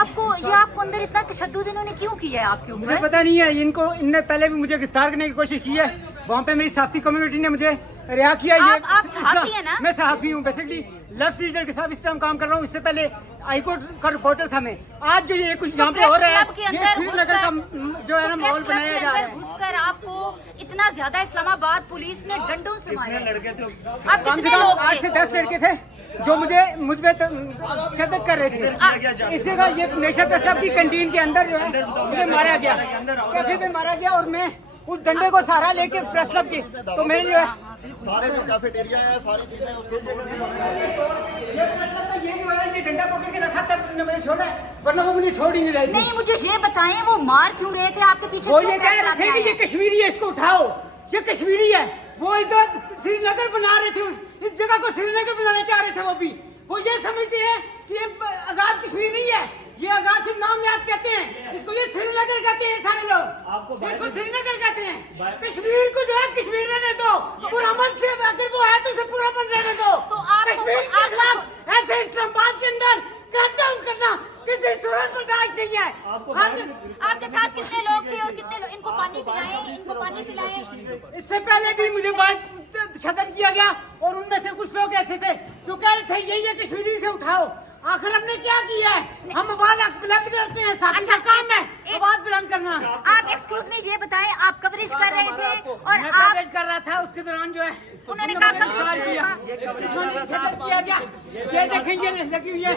आपको ये आपको अंदर इतना तशद्दुद इन्होंने क्यों किया है आपके ऊपर? मुझे पता नहीं है। इनने पहले भी मुझे गिरफ्तार करने की कोशिश की है। वहाँ पे मेरी सहाफ़ी कम्युनिटी ने मुझे रिहा किया। आप सहाफ़ी हैं ना? मैं सहाफ़ी हूँ, बेसिकली लेफ्ट लीडर के साथ इस टाइम काम कर रहा हूँ। इससे पहले हाईकोर्ट का रिपोर्टर था मैं। आज जो ये कुछ यहाँ पे हो रहा है, ये श्रीनगर का जो है ना माहौल बनाया जा रहा है। घुसकर आपको इतना ज्यादा इस्लामाबाद पुलिस ने डंडों से मारा। लड़के थे आप कितने लोग 8 से 10 लड़के थे जो मुझ पे शदत कर रहे थे। इसी का ये नेशा पेशा की कैंटीन के अंदर जो है मुझे मारा गया, कैफे पे मारा गया और मैं उस डंडे को सहारा लेके प्रेस क्लब की तो मेरे जो है सारे जो कैफेटेरिया है सारी चीजें उसको ये डंडा पकड़ के रखा तब मुझे छोड़ा, वरना वो मुझे छोड़ ही नहीं रही थी। नहीं, मुझे ये बताएं वो मार क्यों रहे थे आपके पीछे? वो ये कह रहे थे कि ये कश्मीरी है, इसको उठाओ, ये कश्मीरी है। वो इधर श्रीनगर बना रहे थे, इस जगह को श्रीनगर बनाना चाह रहे थे। वो ये समझते हैं कि ये आजाद कश्मीर नहीं है, ये आजाद सिर्फ नाम याद कहते हैं, इसको ये श्रीनगर कहते हैं सारे लोग, इसको श्रीनगर कहते हैं। कश्मीर को जो है कश्मीर रहने दो, पुरअमन से अगर वो है तो उसे पुरअमन रहने दो। तो आप कश्मीर के खिलाफ ऐसे इस्लामाबाद के अंदर क्रैकडाउन करना किसी सूरत बर्दाश्त नहीं है। आपके साथ कितने लोग थे और कितने लोग? इनको पानी पिलाएं, इनको पानी पिलाएं। इससे पहले भी मुझे बहुत शदत किया गया और उनमें से कुछ लोग ऐसे थे जो कह रहे थे यही है कश्मीरी से उठाओ। आखिर हमने क्या किया है? हम आवाज बुलंद करते हैं, साथी का काम है आवाज बुलंद करना। आप एक्सक्यूज मी ये बताएं, आप कवरेज कर रहे थे और मैं आप कवरेज कर रहा था, उसके दौरान जो है उन्होंने कहा शदत किया गया। ये देखें ये लगी हुई है,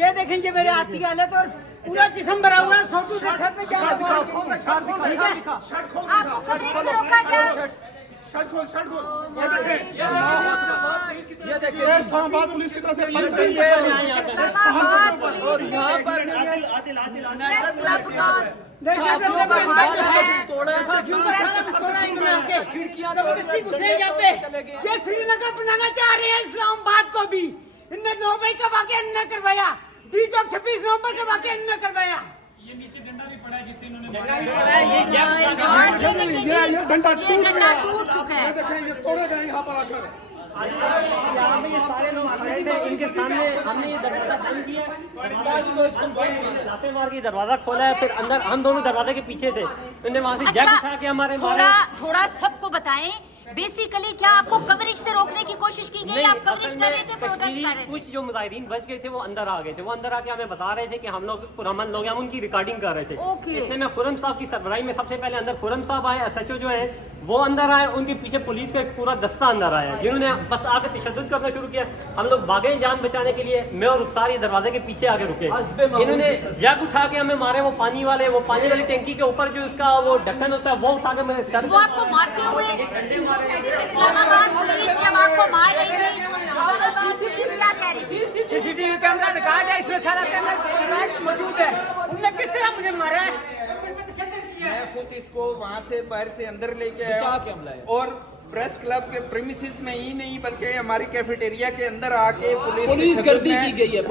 ये देखें ये मेरे हाथ की हालत और पूरा जिस्म भरा हुआ है। छोटू के सर में क्या लगा? आपको कवरेज से रोका गया? शर्ट खोल ये देखिए इस्लामाबाद पुलिस की तरफ से इस्लामाबाद पुलिस ने प्रेस क्लब का ये श्रीनगर बनाना चाह रहे हैं इस्लामाबाद को भी। इनने 9 मई का वाक़या इन्होंने करवाया, 26 नवंबर का वाक़या इन्होंने करवाया। ये नीचे डंडा भी पड़ा है जिससे इन्होंने डंडा टूट चुका है। ये तोड़ेगा यहाँ पर आकर। सारे लोग खड़े थे, इनके सामने हमने ये दरवाजा बंद किया, दरवाजा भी तो इसको लाते मार के दरवाजा खोला है, फिर अंदर हम दोनों दरवाजे के पीछे थे, इन्होंने वहाँ से जग उठा के हमारे मारे। थोड़ा सबको बताएं बेसिकली क्या आपको कवरेज से रोकने की कोशिश की गई? आप कवरेज कर रहे थे, प्रोटेस्ट कर रहे थे? कुछ जो मुजाहिरीन बच गए थे वो अंदर आ गए थे। वो अंदर आके हमें बता रहे थे कि हम लोग पुरअमन लोग हैं, हम उनकी रिकॉर्डिंग कर रहे थे। इसलिए मैं खुरम साहब की सरबराही में सबसे पहले अंदर खुरम साहब आए, SHO जो है वो अंदर आए, उनके पीछे पुलिस का एक पूरा दस्ता अंदर आया जिन्होंने बस आके तशद्दुद करना शुरू किया। हम लोग भागे जान बचाने के लिए, मैं और रुखसार ये दरवाजे के पीछे आके रुके। इन्होंने जग उठा के हमें मारे, वो पानी वाली टंकी के ऊपर जो उसका वो ढक्कन होता है वो उठा के मेरे सर। वो आपको मारते हुए इस्लामाबाद पुलिस जब आपको मार रही थी, पुलिस क्या कह रही थी? CCTV कैमरा रिकॉर्ड है, इसमें सारा कैमरा मौजूद है। उनने किस तरह मुझे मारा है? मैं खुद इसको वहाँ से बाहर से अंदर लेके आया और प्रेस क्लब के प्रीमिसेस में ही नहीं बल्कि हमारी कैफेटेरिया के अंदर आके पुलिस गर्दी की गई है।